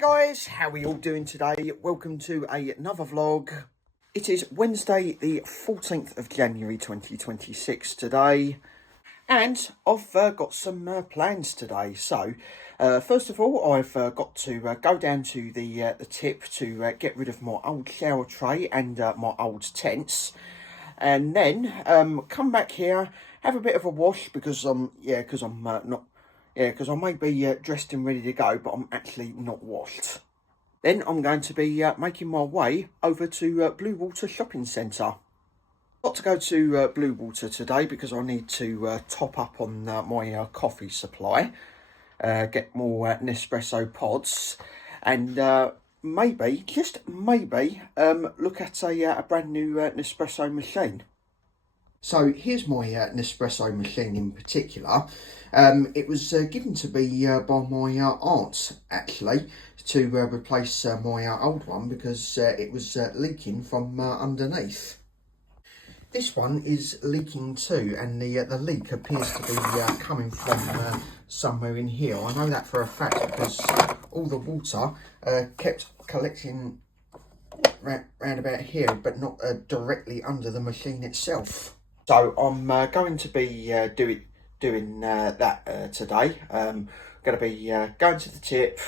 Guys, how are we all doing today? Welcome to another vlog. It is Wednesday the 14th of January 2026 today, and I've got some plans today. So first of all, I've got to go down to the tip to get rid of my old shower tray and my old tents, and then come back here, have a bit of a wash because I'm not. Yeah, because I may be dressed and ready to go, but I'm actually not washed. Then I'm going to be making my way over to Bluewater Shopping Centre. Got to go to Bluewater today because I need to top up on my coffee supply, get more Nespresso pods, and maybe, just maybe, look at a brand new Nespresso machine. So here's my Nespresso machine in particular. It was given to me by my aunt, actually, to replace my old one because it was leaking from underneath. This one is leaking too, and the leak appears to be coming from somewhere in here. I know that for a fact because all the water kept collecting round about here, but not directly under the machine itself. So I'm going to be doing that today. Going to be going to the tip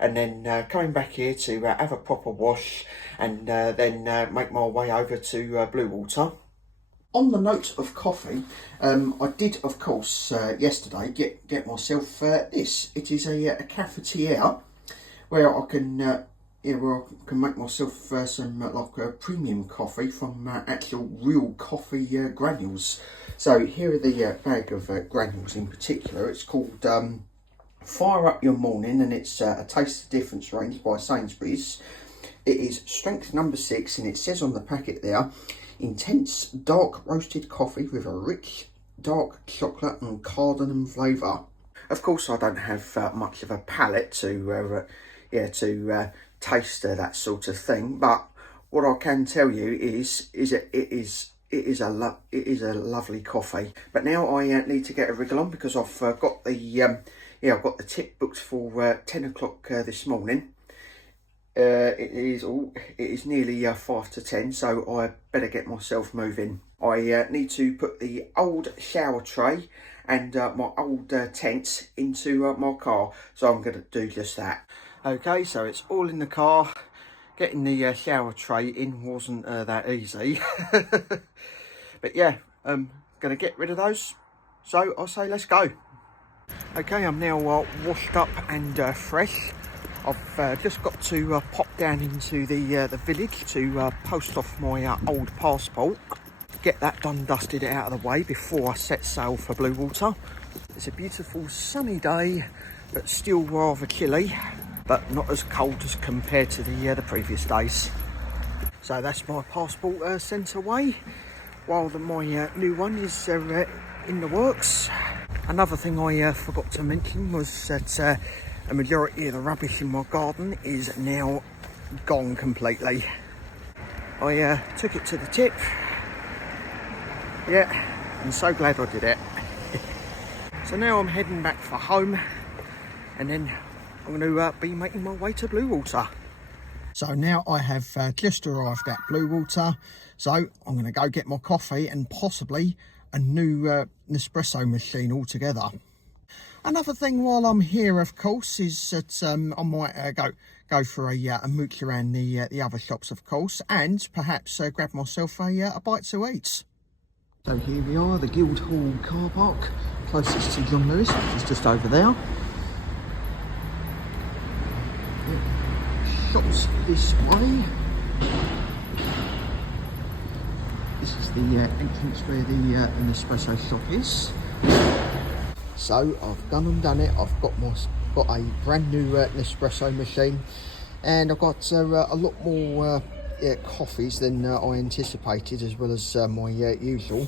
and then coming back here to have a proper wash and then make my way over to Bluewater. On the note of coffee, I did, of course, yesterday get myself this. It is a cafetiere where I can make myself some like premium coffee from actual real coffee granules. So here are the bag of granules in particular. It's called Fire Up Your Morning, and it's a Taste the Difference range by Sainsbury's. It is strength number 6, and it says on the packet there, intense dark roasted coffee with a rich dark chocolate and cardamom flavour. Of course, I don't have much of a palate to taste that sort of thing, but what I can tell you is it is a lovely coffee. But now I need to get a wriggle on because I've got the tip booked for 10 o'clock this morning. It is nearly 5 to 10, so I better get myself moving. I need to put the old shower tray and my old tent into my car, so I'm going to do just that. Okay, so it's all in the car. Getting the shower tray in wasn't that easy. But yeah, going to get rid of those. So I'll say let's go. Okay, I'm now washed up and fresh. I've just got to pop down into the village to post off my old passport. Get that done, dusted out of the way before I set sail for Bluewater. It's a beautiful sunny day, but still rather chilly, but not as cold as compared to the previous days. So that's my passport sent away, while my new one is in the works. Another thing I forgot to mention was that a majority of the rubbish in my garden is now gone completely. I took it to the tip. Yeah, I'm so glad I did it. So now I'm heading back for home, and then I'm going to be making my way to Bluewater. So now I have just arrived at Bluewater, so I'm going to go get my coffee and possibly a new Nespresso machine altogether. Another thing while I'm here, of course, is that I might go for a mooch around the other shops, of course, and perhaps grab myself a bite to eat. So here we are, the Guildhall car park, closest to John Lewis, which is just over there. Shops this way. This is the entrance where the Nespresso shop is. So I've done it. I've got a brand new Nespresso machine, and I've got a lot more coffees than I anticipated, as well as my usual.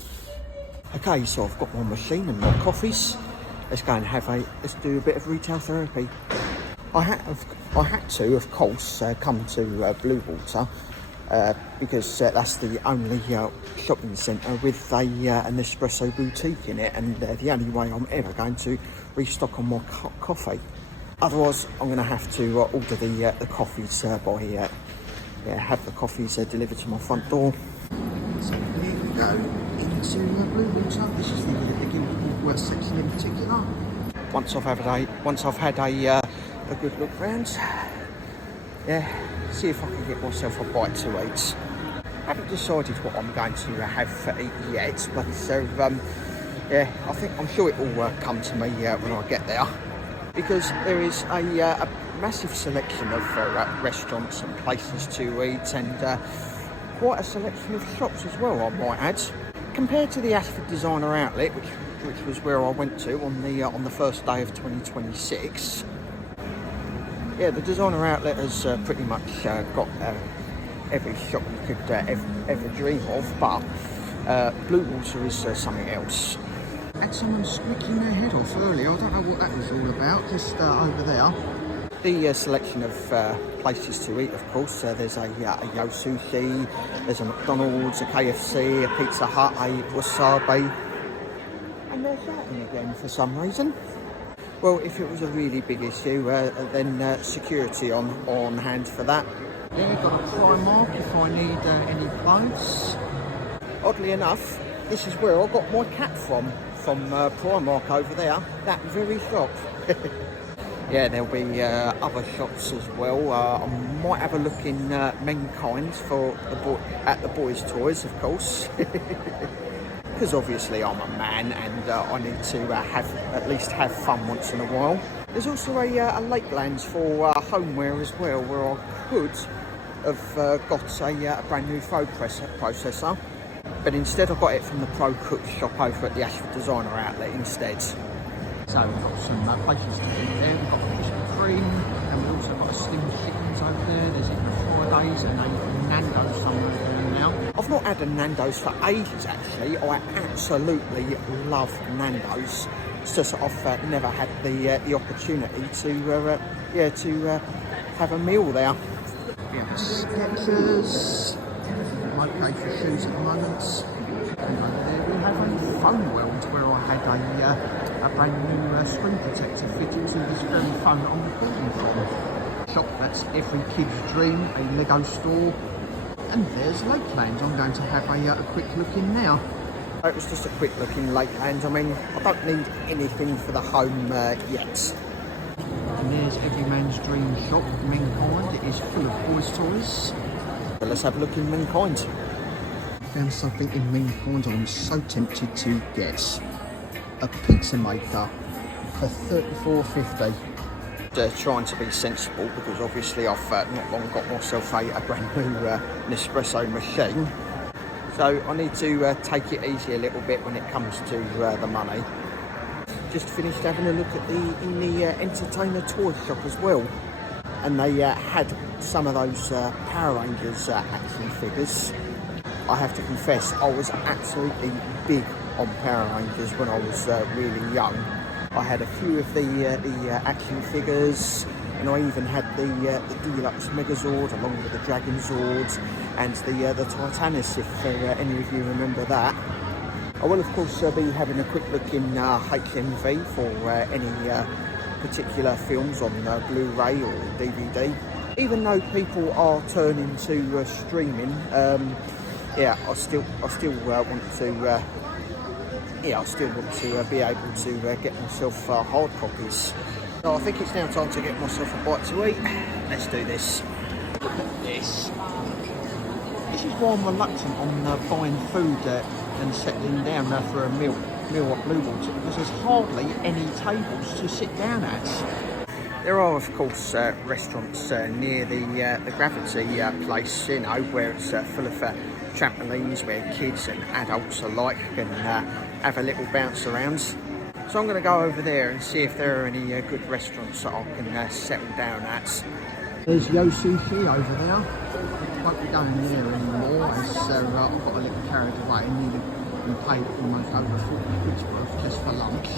Okay, so I've got my machine and my coffees. Let's go and let's do a bit of retail therapy. I had to, of course, come to Bluewater because that's the only shopping centre with an Nespresso boutique in it, and the only way I'm ever going to restock on my coffee. Otherwise, I'm going to have to order the coffees by have the coffees delivered to my front door. So here we go into Blue Water. This is the Guildford section in particular. Once I've had a good look round, see if I can get myself a bite to eat. I haven't decided what I'm going to have for eat yet, but I'm sure it will come to me when I get there, because there is a massive selection of restaurants and places to eat, and quite a selection of shops as well, I might add. Compared to the Ashford Designer Outlet, which was where I went to on the first day of 2026. Yeah, the Designer Outlet has pretty much got every shop you could ever dream of, but Blue Water is something else. Had someone squeaking their head off earlier. I don't know what that was all about, just over there. The selection of places to eat, of course, there's a Yo Sushi, there's a McDonald's, a KFC, a Pizza Hut, a Wasabi, and there's that in again for some reason. Well, if it was a really big issue, then security on hand for that. Yeah, got a Primark if I need any clothes. Oddly enough, this is where I got my cap from Primark over there, that very shop. Yeah, there'll be other shops as well. I might have a look in Menkind at the boys' toys, of course. Because obviously I'm a man and I need to at least have fun once in a while. There's also a Lakelands for homeware as well, where I could have got a brand new food processor, but instead I got it from the Pro Cook shop over at the Ashford Designer Outlet instead. So we've got some places to eat there. We've got Krispy Kreme, and we've also got a Slim Chickens over there. There's even a Fridays and a Nando's somewhere over there now. I've not had a Nando's for ages actually. I absolutely love Nando's. It's just I've never had the opportunity to have a meal there. We have a Skechers. Okay for shoes at the moment. And over there we have a Phone World, where I had a brand new screen protector fitted to this very phone that I'm recording from. Shop that's every kid's dream, a Lego store. And there's Lakeland. I'm going to have a quick look in now. It was just a quick look in Lakeland. I mean, I don't need anything for the home yet. And there's every man's dream shop, Menkind. It is full of boys' toys. So let's have a look in Menkind. Found something in Menkind I'm so tempted to get. A pizza maker for $34.50. Trying to be sensible, because obviously I've not long got myself a brand new Nespresso machine, so I need to take it easy a little bit when it comes to the money. Just finished having a look at the Entertainer toy shop as well, and they had some of those Power Rangers action figures. I have to confess, I was absolutely big on Power Rangers when I was really young. I had a few of the action figures, and I even had the Deluxe Megazord along with the Dragon Zord and the Titanus, if any of you remember that. I will of course be having a quick look in HMV for any particular films on Blu-ray or DVD. Even though people are turning to streaming, I still want to. I still want to be able to get myself hard copies. So I think it's now time to get myself a bite to eat. Let's do this. Look at this. This is why I'm reluctant on buying food and settling down for a meal at Blue Water, because there's hardly any tables to sit down at. There are, of course, restaurants near the Gravity place, you know, where it's full of trampolines where kids and adults alike can have a little bounce around. So I'm going to go over there and see if there are any good restaurants that I can settle down at. There's Yo Sushi over there. Won't be going there anymore, as I've got a little carried away and nearly paid almost over 40 quid's worth just for lunch.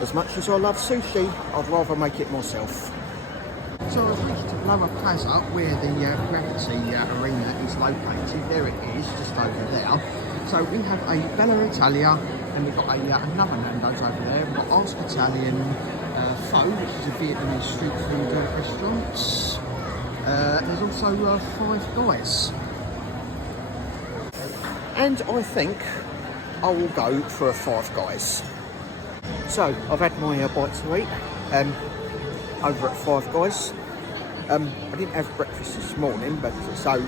As much as I love sushi, I'd rather make it myself. So I've reached Lower Plaza, where the Gravity Arena is located. There it is, just over there. So we have a Bella Italia, and we've got another Nando's over there. We've got Ask Italian, Pho, which is a Vietnamese street food restaurant. There's also Five Guys. And I think I will go for a Five Guys. So, I've had my bite to eat over at Five Guys. I didn't have breakfast this morning, but so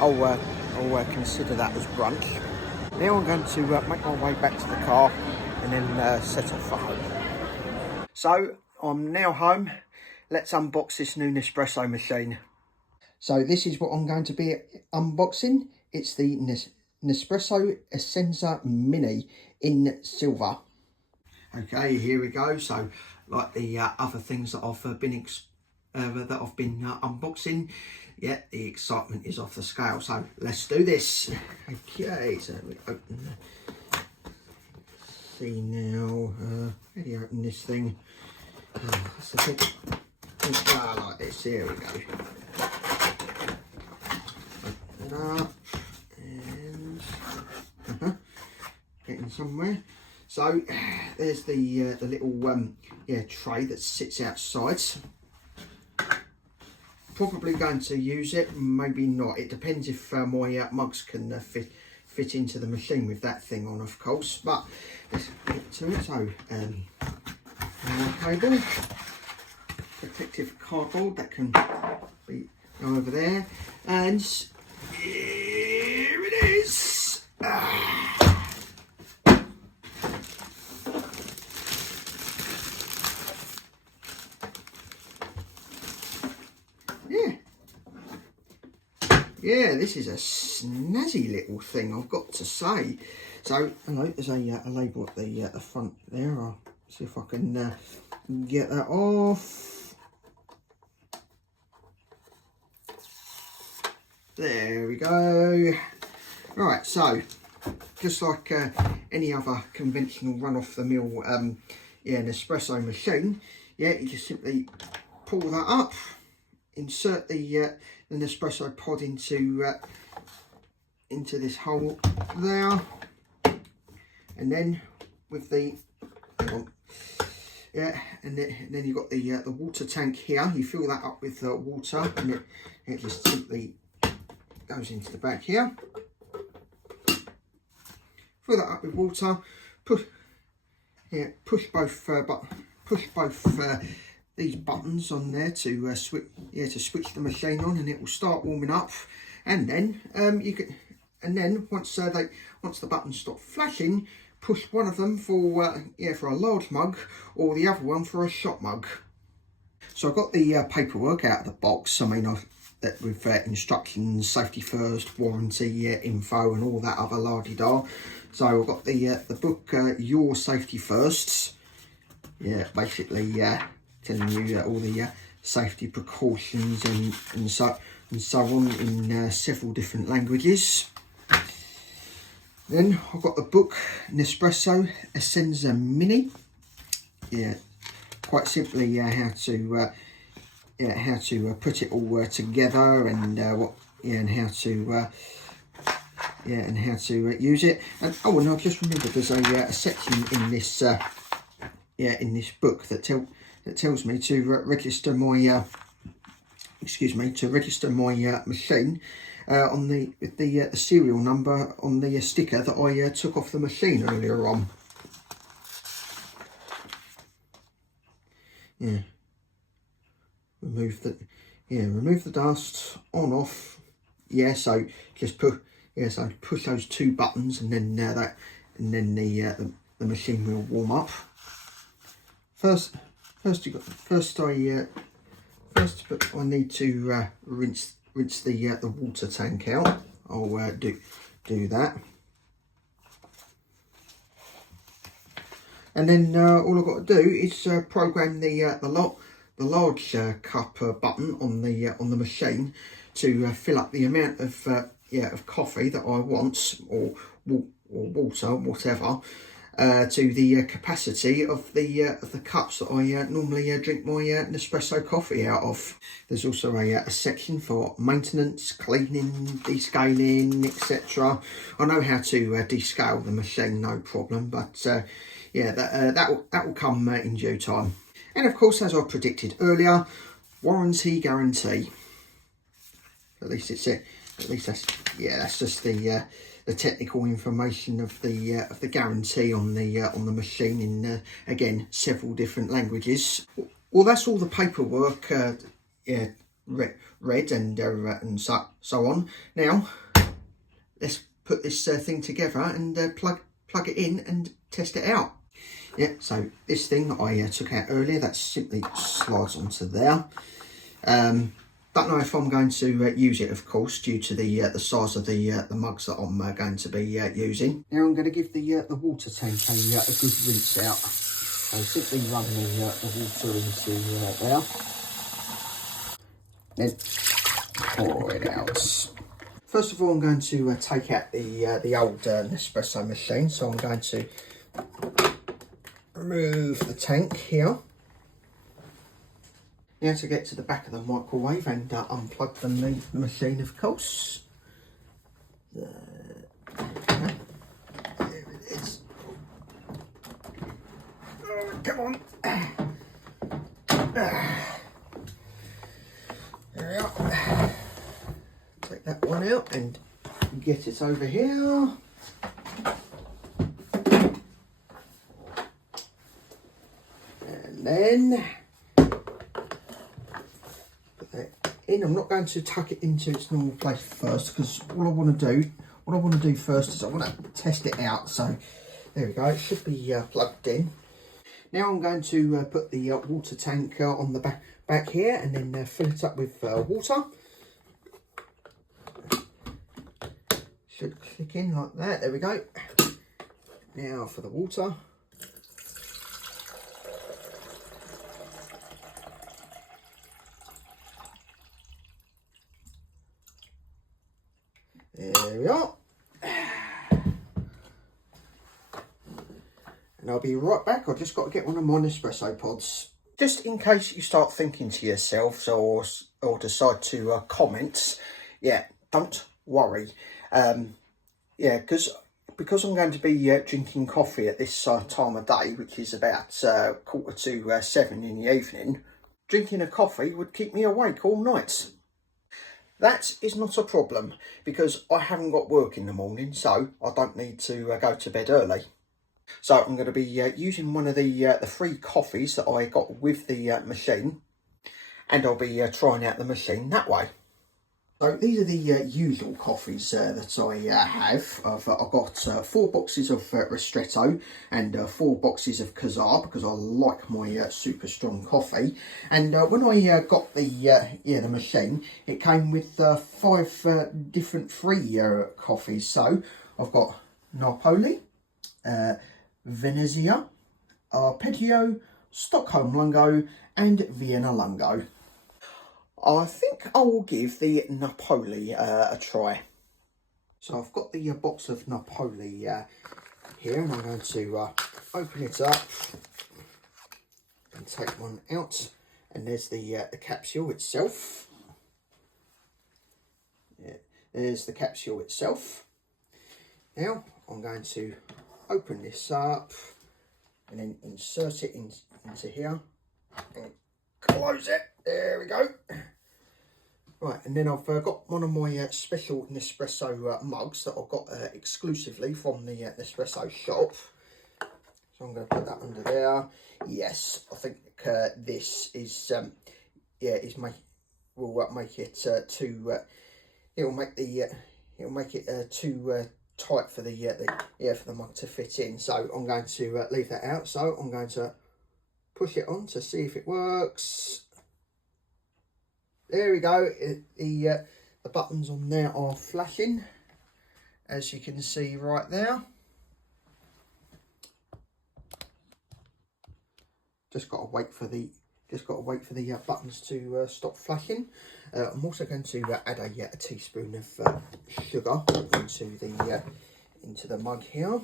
I'll consider that as brunch. Now I'm going to make my way back to the car and then set off for home. So, I'm now home. Let's unbox this new Nespresso machine. So this is what I'm going to be unboxing. It's the Nespresso Essenza Mini in silver. Okay, here we go. So, like the other things that I've been unboxing, yeah, the excitement is off the scale. So let's do this. Okay, so we open. See now, how do you open this thing? That's the thing. Like this. Here we go. Open it up and getting somewhere. So there's the little tray that sits outside. Probably going to use it, maybe not. It depends if my mugs can fit into the machine with that thing on, of course. But let's get to it. So cable, protective cardboard that can be go over there, and here it is. Yeah, this is a snazzy little thing, I've got to say. So, hello, there's a label at the front there. I'll see if I can get that off. There we go. Right, so, just like any other conventional run-off-the-mill Nespresso machine, yeah, you just simply pull that up, insert the Nespresso pod into this hole there, and then with the and then you've got the water tank here. You fill that up with water, and it just simply goes into the back here. Fill that up with water. Push both these buttons on there to switch the machine on, and it will start warming up. And then once the buttons stop flashing, push one of them for a large mug, or the other one for a shot mug. So I got the paperwork out of the box. I mean, with instructions, safety first, warranty info, and all that other la-di-da. So I've got the book, Your Safety First. Yeah, basically telling you all the safety precautions and so on in several different languages. Then I've got the book Nespresso Essenza Mini. Yeah, quite simply how to put it all together, and how to use it. And oh, and I've just remembered there's a section in this book that tells me to register my machine with the serial number on the sticker that I took off the machine earlier on. Yeah. Remove the dust, on, off. Yeah, so just push those two buttons, and then the machine will warm up. First I need to rinse the water tank out. I'll do that, and then all I've got to do is program the large cup button on the machine to fill up the amount of coffee that I want, or water, whatever, to the capacity of the cups that I normally drink my Nespresso coffee out of. There's also a section for maintenance, cleaning, descaling, etc. I know how to descale the machine, no problem, but that will come in due time. And of course, as I predicted earlier, warranty guarantee. At least it's it. At least that's just the technical information of the guarantee on the machine in again several different languages. Well, that's all the paperwork. Read and so on. Now let's put this thing together and plug it in and test it out. Yeah, so this thing that I took out earlier, that simply slides onto there. Don't know if I'm going to use it, of course, due to the size of the mugs that I'm going to be using. Now I'm going to give the water tank a good rinse out. So simply run the water into there. Then pour it out. First of all, I'm going to take out the old Nespresso machine. So I'm going to remove the tank here. Now to get to the back of the microwave and unplug the machine, of course. There it is. Oh, come on. There we are. Take that one out and get it over here. And then put that in. I'm not going to tuck it into its normal place first, because what I want to do first is I want to test it out. So there we go. It should be plugged in. Now I'm going to put the water tank on the back here, and then fill it up with water. Should click in like that. There we go. Now for the water. There we are. And I'll be right back. I've just got to get one of my Nespresso pods. Just in case you start thinking to yourselves or decide to comment, yeah, don't worry. Yeah, because I'm going to be drinking coffee at this time of day, which is about 6:45 in the evening. Drinking a coffee would keep me awake all night. That is not a problem, because I haven't got work in the morning, so I don't need to go to bed early. So I'm going to be using one of the free coffees that I got with the machine, and I'll be trying out the machine that way. So these are the usual coffees that I have. I've got 4 boxes of Ristretto and 4 boxes of Kazar, because I like my super strong coffee. And when I got the machine, it came with 5 different free coffees. So I've got Napoli, Venezia, Arpeggio, Stockholm Lungo and Vienna Lungo. I think I will give the Napoli a try. So I've got the box of Napoli here, and I'm going to open it up and take one out. And there's the capsule itself. Yeah, there's the capsule itself. Now I'm going to open this up and then insert it into here and close it. There we go. Right, and then I've got one of my special Nespresso mugs that I've got exclusively from the Nespresso shop. So I'm going to put that under there. Yes, I think this is will make it too. It'll make it too tight for the mug to fit in. So I'm going to leave that out. So I'm going to push it on to see if it works. There we go. The buttons on there are flashing, as you can see right there. Just got to wait for the buttons to stop flashing. I'm also going to add a teaspoon of sugar into the mug here.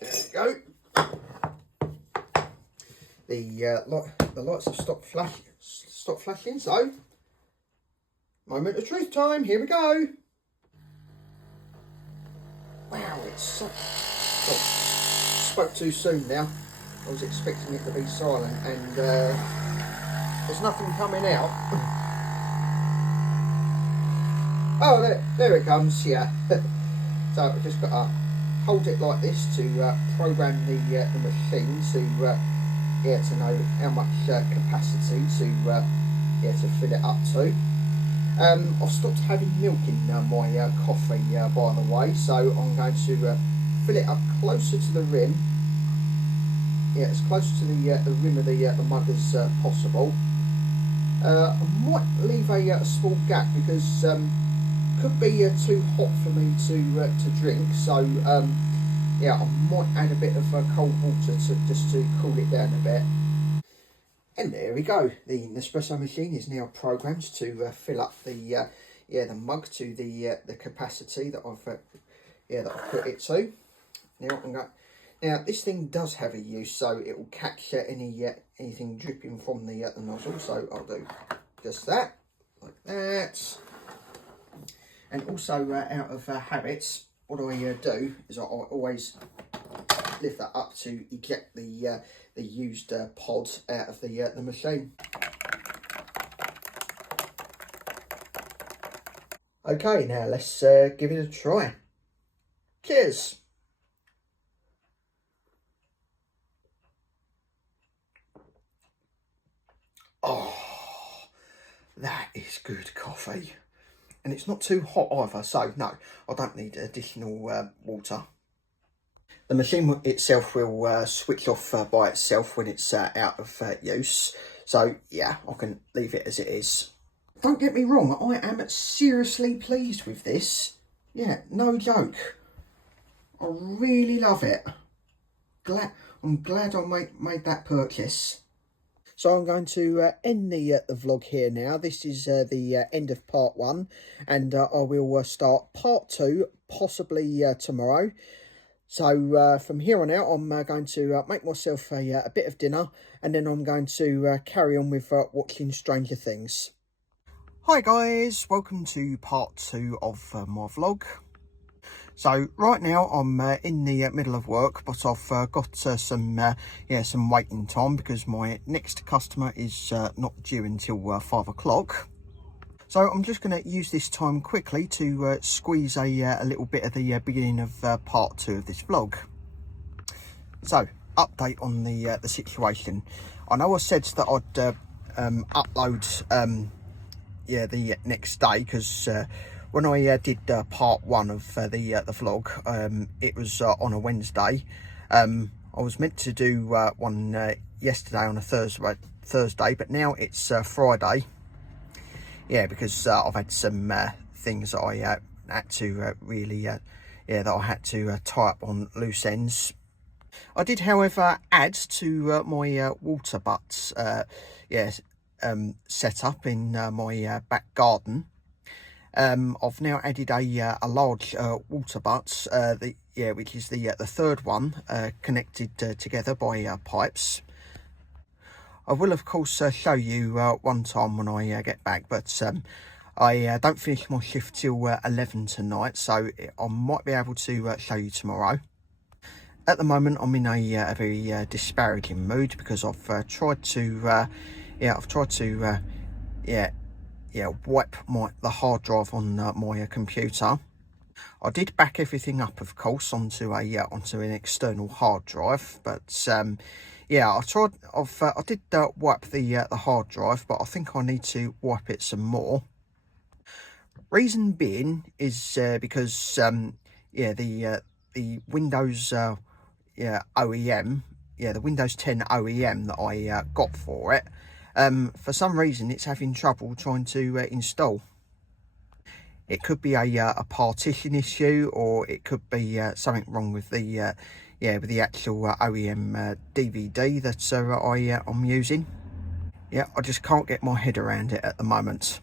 There we go. The lights have stopped flashing. So, moment of truth time. Here we go. Wow, spoke too soon now. I was expecting it to be silent, and there's nothing coming out. Oh, there it comes, yeah. So I've just got to hold it like this to program the machine to yeah, to know how much capacity to fill it up to. I've stopped having milk in my coffee, by the way, so I'm going to fill it up closer to the rim. Yeah, as close to the rim of the mug as possible. I might leave a small gap because could be too hot for me to drink. So yeah, I might add a bit of cold water just to cool it down a bit. And there we go. The Nespresso machine is now programmed to fill up the the mug to the capacity that I've put it to. Now this thing does have a use, so it will catch anything dripping from the nozzle. So I'll do just that, like that. And also out of habits, what I do is I always lift that up to eject the used pod out of the machine. Okay, now let's give it a try. Cheers. Oh, that is good coffee. And it's not too hot either, so no, I don't need additional water. The machine itself will switch off by itself when it's out of use. So yeah, I can leave it as it is. Don't get me wrong, I am seriously pleased with this. Yeah, no joke. I really love it. I'm glad I made that purchase. So I'm going to end the vlog here now. This is the end of part 1, and I will start part 2 possibly tomorrow. So from here on out, I'm going to make myself a bit of dinner, and then I'm going to carry on with watching Stranger Things. Hi guys, welcome to part 2 of my vlog. So right now I'm in the middle of work, but I've got some waiting time because my next customer is not due until 5 o'clock. So I'm just going to use this time quickly to squeeze a little bit of the beginning of part 2 of this vlog. So update on the situation. I know I said that I'd upload the next day because when I did part 1 of the vlog, it was on a Wednesday. I was meant to do one yesterday on a Thursday, but now it's Friday. Yeah, because I've had some things that I had to that I had to tie up on loose ends. I did, however, add to my water butts set up in my back garden. I've now added a large water butt, which is the third one, connected together by pipes. I will of course show you one time when I get back, but I don't finish my shift till 11 tonight, so I might be able to show you tomorrow. At the moment, I'm in a very disparaging mood because I've tried to wipe the hard drive on my computer. I did back everything up, of course, onto an external hard drive, but I did wipe the hard drive, but I think I need to wipe it some more. Reason being is because the Windows OEM, the Windows 10 OEM that I got for it, for some reason it's having trouble trying to install. It could be a partition issue, or it could be something wrong with the actual OEM DVD that I'm using. Yeah, I just can't get my head around it at the moment.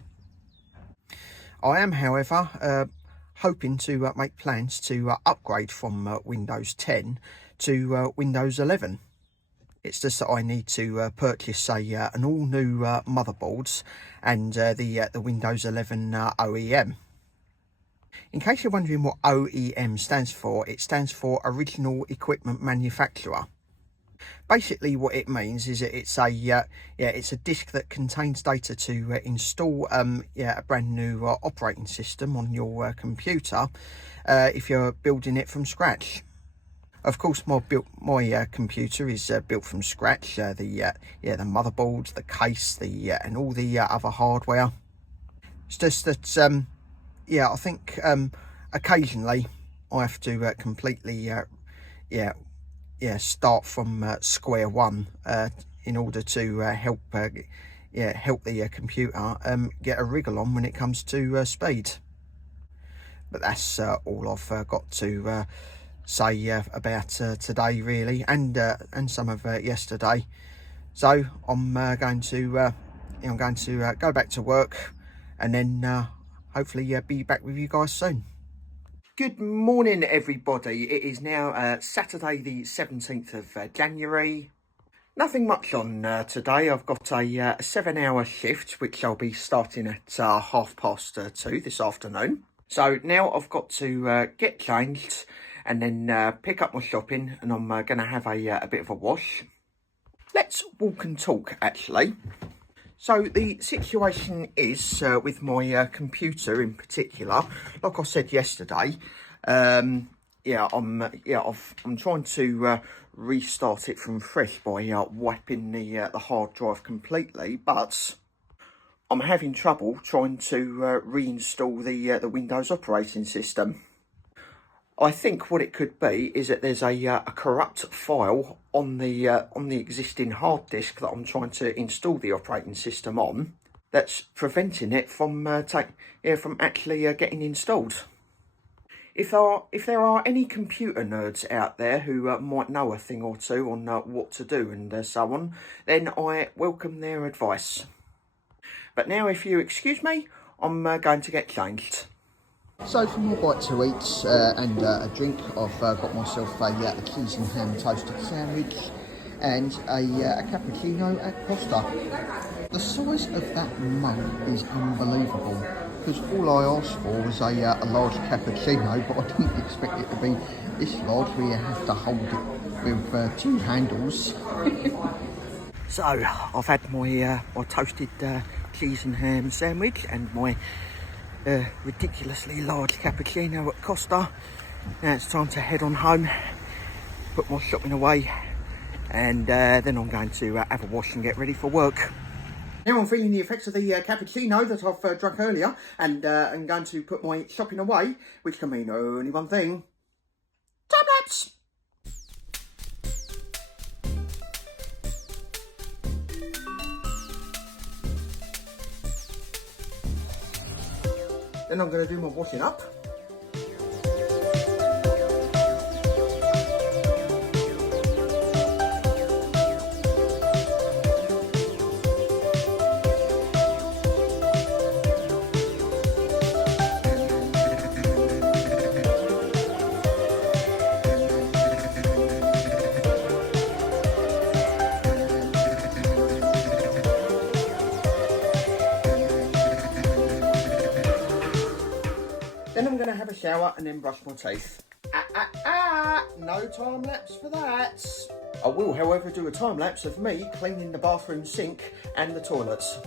I am, however, hoping to make plans to upgrade from Windows 10 to Windows 11. It's just that I need to purchase an all new motherboards and the Windows 11 OEM. In case you're wondering what OEM stands for, it stands for Original Equipment Manufacturer. Basically what it means is that it's a it's a disk that contains data to install a brand new operating system on your computer if you're building it from scratch. Of course, my computer is built from scratch. The motherboard, the case, and all the other hardware. It's just that I think occasionally I have to completely start from square one in order to help the computer get a wriggle on when it comes to speed. But that's all I've got to say about today, really, and some of yesterday. So I'm going to go back to work, and then hopefully be back with you guys soon. Good morning, everybody. It is now Saturday the 17th of January. Nothing much on today. I've got a 7-hour shift, which I'll be starting at 2:30 this afternoon. So now I've got to get changed and then pick up my shopping, and I'm going to have a bit of a wash. Let's walk and talk, actually. So the situation is with my computer in particular, like I said yesterday, I'm trying to restart it from fresh by wiping the hard drive completely, but I'm having trouble trying to reinstall the Windows operating system. I think what it could be is that there's a corrupt file on the existing hard disk that I'm trying to install the operating system on, that's preventing it from actually getting installed. If there are any computer nerds out there who might know a thing or two on what to do and so on, then I welcome their advice. But now, if you excuse me, I'm going to get changed. So for my bite to eat and a drink, I've got myself a cheese and ham toasted sandwich and a cappuccino at Costa. The size of that mug is unbelievable, because all I asked for was a large cappuccino, but I didn't expect it to be this large where you have to hold it with two handles. So I've had my toasted cheese and ham sandwich and my ridiculously large cappuccino at Costa. Now it's time to head on home, put my shopping away, and then I'm going to have a wash and get ready for work. Now I'm feeling the effects of the cappuccino that I've drunk earlier, and I'm going to put my shopping away, which can mean only one thing: time lapse. Then I'm going to do my washing up. Then I'm going to have a shower and then brush my teeth. No time lapse for that. I will, however, do a time lapse of me cleaning the bathroom sink and the toilets.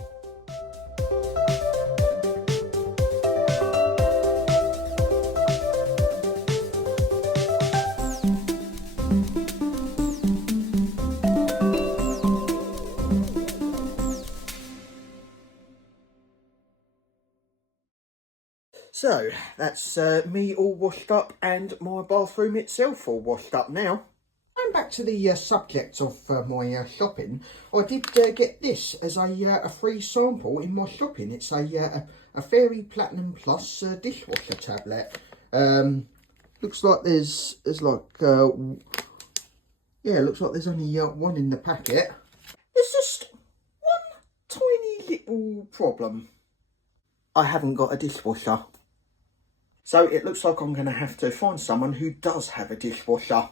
So, that's me all washed up and my bathroom itself all washed up now. Going back to the subject of my shopping, I did get this as a free sample in my shopping. It's a Fairy Platinum Plus dishwasher tablet. Looks like there's looks like there's only one in the packet. There's just one tiny little problem. I haven't got a dishwasher. So it looks like I'm going to have to find someone who does have a dishwasher,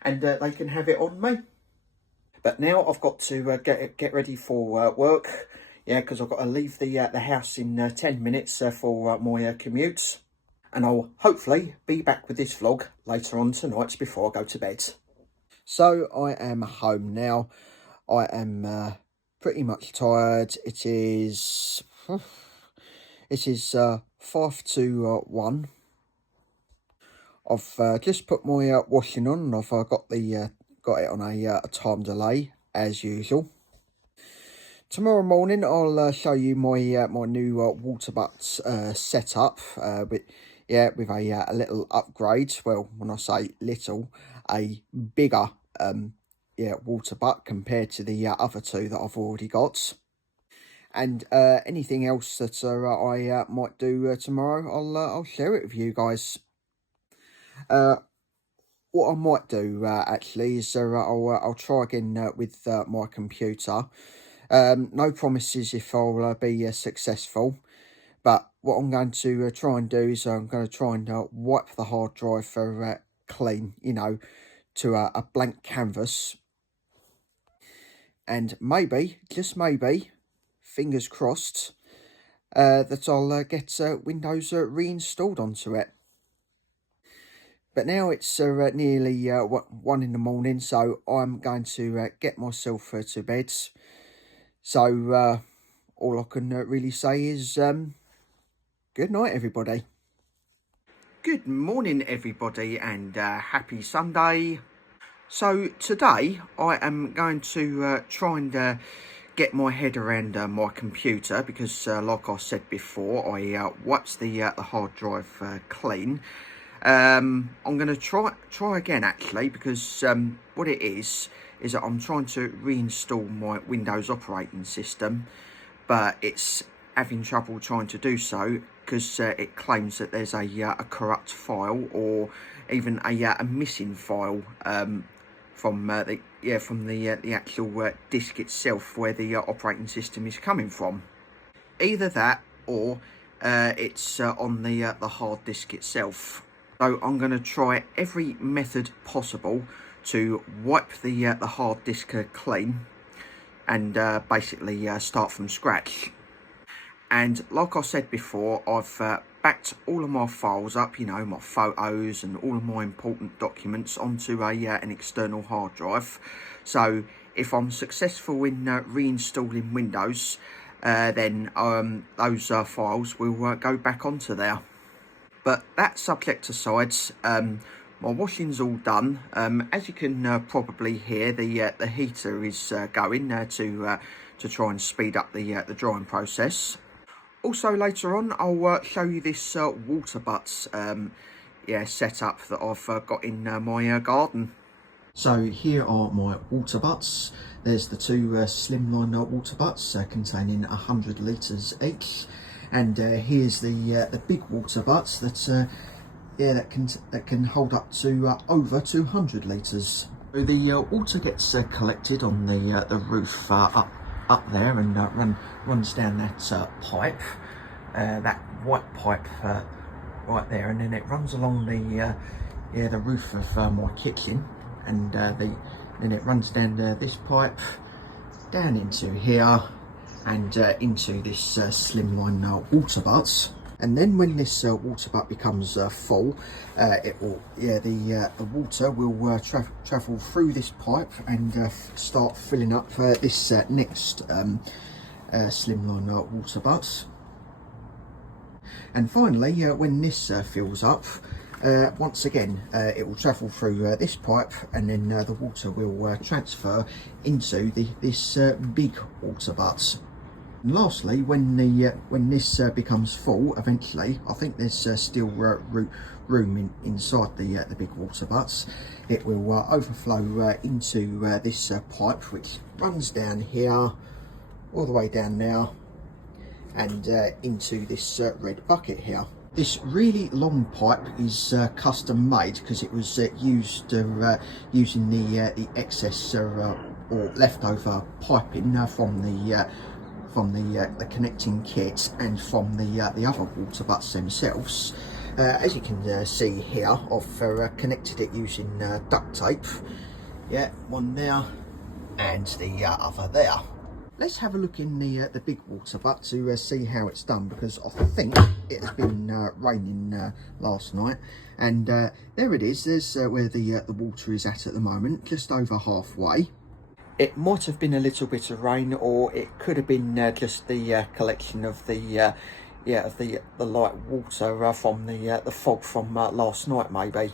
and they can have it on me. But now I've got to get ready for work, because I've got to leave the house in 10 minutes for my commute. And I'll hopefully be back with this vlog later on tonight before I go to bed. So I am home now. I am pretty much tired. It is 5 to 1. I've just put my washing on. And I've got it on a time delay as usual. Tomorrow morning I'll show you my my new water butt setup with a little upgrade. Well, when I say little, a bigger water butt compared to the other two that I've already got. And anything else that I might do tomorrow, I'll share it with you guys. What I might do actually is I'll try again with my computer. No promises if I'll be successful, but what I'm going to try and do is I'm going to try and wipe the hard drive for clean, to a blank canvas. And maybe, just maybe, fingers crossed, that I'll get Windows reinstalled onto it. But now it's nearly 1 in the morning, so I'm going to get myself to bed. So all I can really say is good night, everybody. Good morning, everybody, and happy Sunday. So today I am going to try and get my head around my computer because, like I said before, I wiped the hard drive clean. I'm going to try again actually, because what it is that I'm trying to reinstall my Windows operating system, but it's having trouble trying to do so because it claims that there's a corrupt file or even a missing file from the actual disk itself where the operating system is coming from. Either that or it's on the hard disk itself. So I'm going to try every method possible to wipe the hard disk clean and basically start from scratch. And like I said before, I've backed all of my files up, my photos and all of my important documents onto an external hard drive. So if I'm successful in reinstalling Windows, then those files will go back onto there. But that subject aside, my washing's all done. As you can probably hear, the heater is going to try and speed up the drying process. Also later on, I'll show you this water butts setup that I've got in my garden. So here are my water butts. There's the two slimline water butts containing 100 litres each. And here's the big water butts that that can hold up to over 200 litres. So the water gets collected on the roof up there and runs down that pipe, that white pipe right there, and then it runs along the roof of my kitchen, and then it runs down this pipe down into here and into this slimline water butt. And then when this water butt becomes full, the water will travel through this pipe and start filling up this next slimline water butt. And finally, when this fills up, once again, it will travel through this pipe, and then the water will transfer into this big water butt. And lastly, when this becomes full, eventually, I think there's still room inside the big water butts. It will overflow into this pipe, which runs down here, all the way down there, and into this red bucket here. This really long pipe is custom made because it was used using the excess or leftover piping from the connecting kit and from the other water butts themselves. As you can see here, I've connected it using duct tape. Yeah, one there and the other there. Let's have a look in the big water butt to see how it's done, because I think it has been raining last night, and there it is. There's where the water is at the moment, just over halfway. It might have been a little bit of rain, or it could have been just the collection of the light water from the fog from last night, maybe.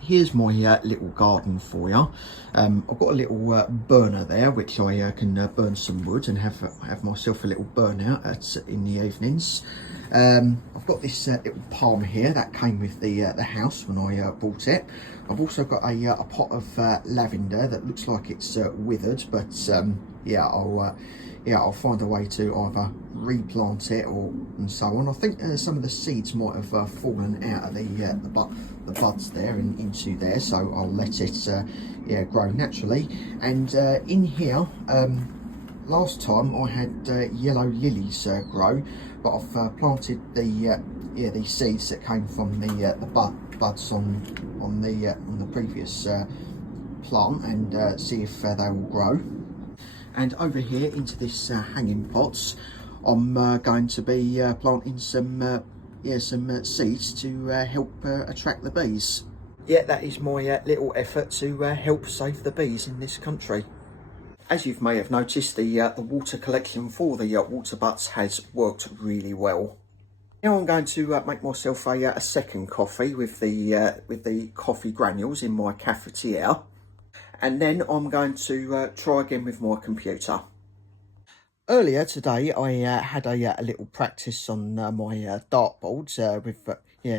Here's my little garden for you. I've got a little burner there, which I can burn some wood and have myself a little burnout in the evenings. I've got this little palm here that came with the house when I bought it. I've also got a pot of lavender that looks like it's withered, but I'll find a way to either replant it and so on. I think some of the seeds might have fallen out of the buds there and into there, so I'll let it grow naturally. And in here, last time I had yellow lilies grow, but I've planted the seeds that came from the buds on the previous plant, and see if they will grow. And over here into this hanging pots, I'm going to be planting some seeds to help attract the bees. Yeah, that is my little effort to help save the bees in this country. As you may have noticed, the water collection for the water butts has worked really well. Now I'm going to make myself a second coffee with the coffee granules in my cafetiere. And then I'm going to try again with my computer. Earlier today, I had a little practice on my dartboard with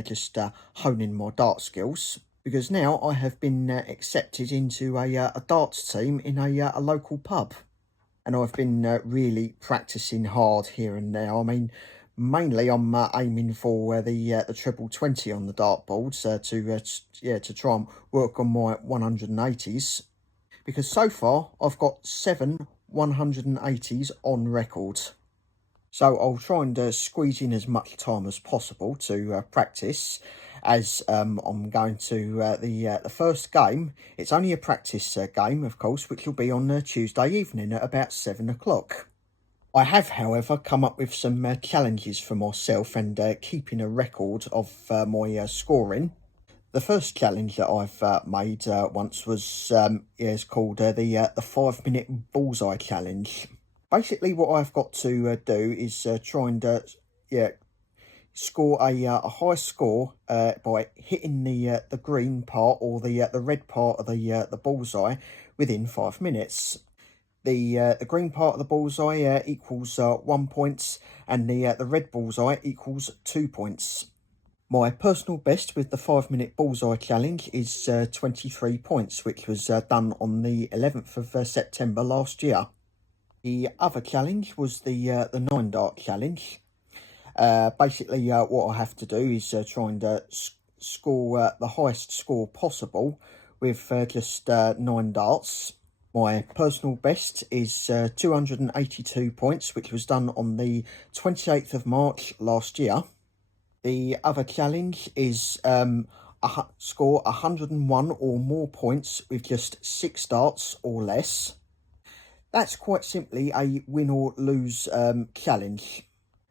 just honing my dart skills, because now I have been accepted into a darts team in a local pub, and I've been really practicing hard here and there. I mean, mainly I'm aiming for the treble 20 on the dartboard to try and work on my 180s. Because so far I've got 7 180s on record. So I'll try and squeeze in as much time as possible to practice, as I'm going to the first game. It's only a practice game, of course, which will be on Tuesday evening at about 7 o'clock. I have, however, come up with some challenges for myself and keeping a record of my scoring. The first challenge that I've made once was is called the 5-minute bullseye challenge. Basically, what I've got to do is try and score a high score by hitting the green part or the red part of the bullseye within 5 minutes. The green part of the bullseye equals 1 point, and the red bullseye equals 2 points. My personal best with the 5-minute bullseye challenge is 23 points, which was done on the 11th of September last year. The other challenge was the 9 dart challenge. Basically, what I have to do is try and score the highest score possible with just 9 darts. My personal best is 282 points, which was done on the 28th of March last year. The other challenge is score 101 or more points with just 6 darts or less. That's quite simply a win or lose challenge.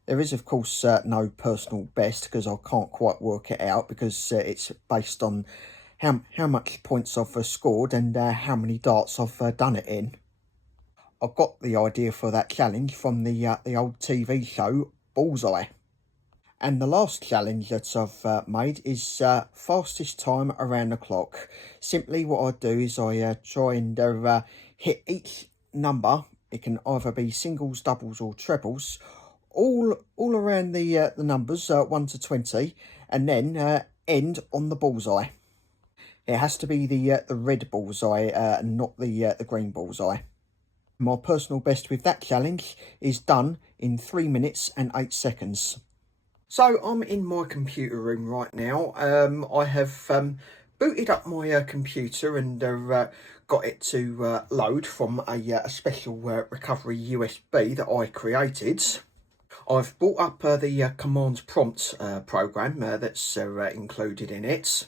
There is, of course, no personal best, because I can't quite work it out, because it's based on how much points I've scored and how many darts I've done it in. I got the idea for that challenge from the old TV show Bullseye. And the last challenge that I've made is fastest time around the clock. Simply what I do is I try and hit each number. It can either be singles, doubles or trebles, all around the numbers 1 to 20, and then end on the bullseye. It has to be the red bullseye and not the green bullseye. My personal best with that challenge is done in 3 minutes and 8 seconds. So I'm in my computer room right now. I have booted up my computer and got it to load from a special recovery USB that I created. I've brought up the command prompt program that's included in it,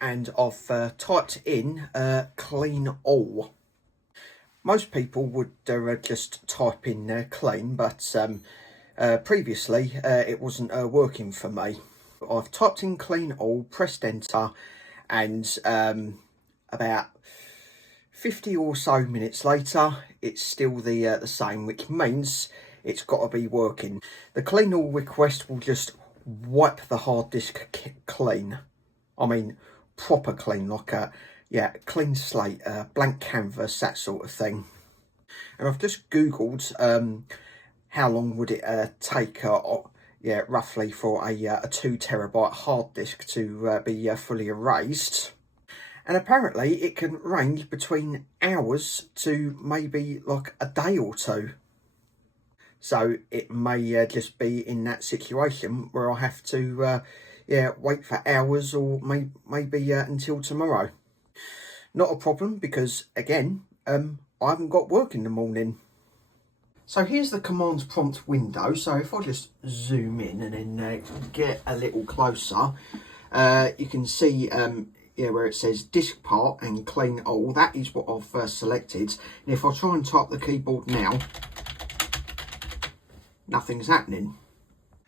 and I've typed in clean all. Most people would just type in clean, but previously it wasn't working for me. I've typed in clean all, pressed enter, and about 50 or so minutes later, it's still the same, which means it's got to be working. The clean all request will just wipe the hard disk clean. I mean, proper clean, like a clean slate, blank canvas, that sort of thing. And I've just googled how long would it take, roughly for a 2 terabyte hard disk to be fully erased. And apparently it can range between hours to maybe like a day or two. So it may just be in that situation where I have to wait for hours, or maybe until tomorrow. Not a problem, because again, I haven't got work in the morning. So here's the commands prompt window. So if I just zoom in and then get a little closer, you can see where it says disk part and clean all. That is what I've selected. And if I try and type the keyboard now, nothing's happening.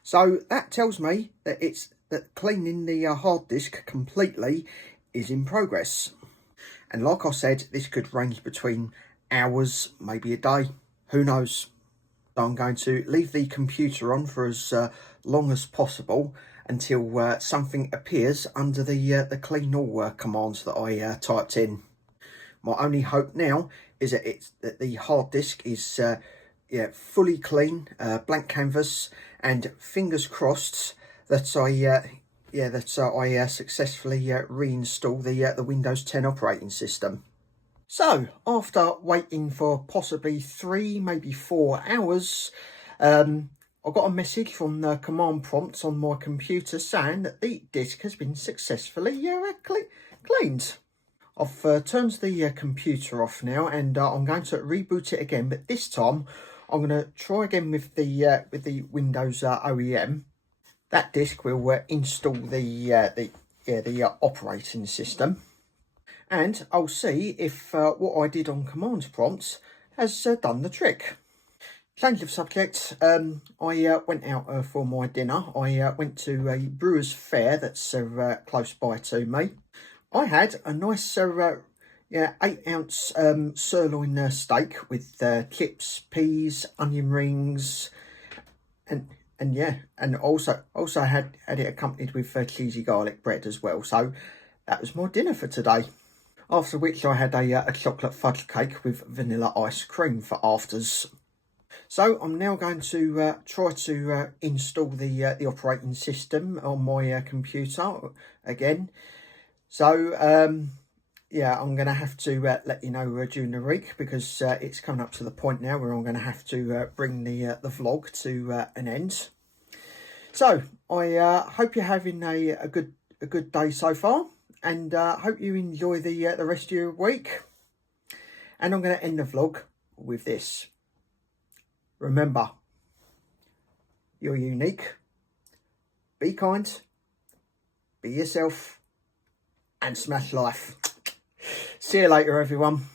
So that tells me that cleaning the hard disk completely is in progress. And like I said, this could range between hours, maybe a day, who knows. So I'm going to leave the computer on for as long as possible until something appears under the clean all commands that I typed in. My only hope now is that the hard disk is fully clean, blank canvas, and fingers crossed that I successfully reinstall the Windows 10 operating system. So, after waiting for possibly 3, maybe 4 hours, I got a message from the command prompts on my computer saying that the disk has been successfully cleaned. I've turned the computer off now, and I'm going to reboot it again, but this time I'm going to try again with the Windows OEM. That disk will install the operating system. And I'll see if what I did on commands prompts has done the trick. Change of subject. I went out for my dinner. I went to a brewer's fair that's close by to me. I had a nice 8-ounce sirloin steak with chips, peas, onion rings, and also had it accompanied with cheesy garlic bread as well. So that was my dinner for today. After which I had a chocolate fudge cake with vanilla ice cream for afters. So I'm now going to try to install the operating system on my computer again. So I'm going to have to let you know during the week, because it's coming up to the point now where I'm going to have to bring the vlog to an end. So I hope you're having a good day so far. And hope you enjoy the rest of your week. And I'm going to end the vlog with this. Remember, you're unique. Be kind. Be yourself. And smash life. See you later, everyone.